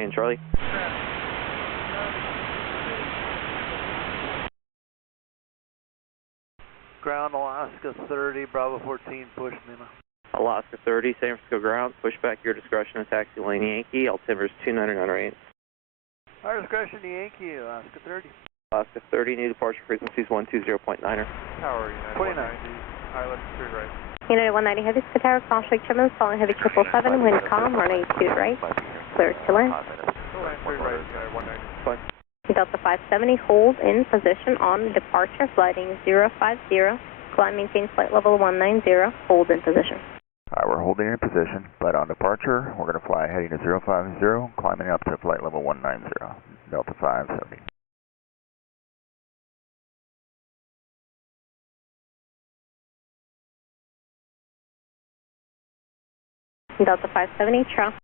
And Charlie? Ground Alaska 30, Bravo 14, push me. Alaska 30, San Francisco ground, push back your discretion and taxi lane Yankee, altimeters 29908. Our discretion Yankee, Alaska 30. Alaska 30, new departure frequencies 120.9er. Tower, United 29. 190, Island 3 right. United 190 Heavy, Tower, call straight Germans, following Heavy 777, wind calm, runway 2 right, clear to land. Land 3 right, United 190. Fine. Delta 570, hold in position on departure, flighting 050, climb maintain flight level 190, hold in position. Alright, we're holding in position, but on departure, we're going to fly heading to 050, climbing up to flight level 190, Delta 570. Delta 570, Charles.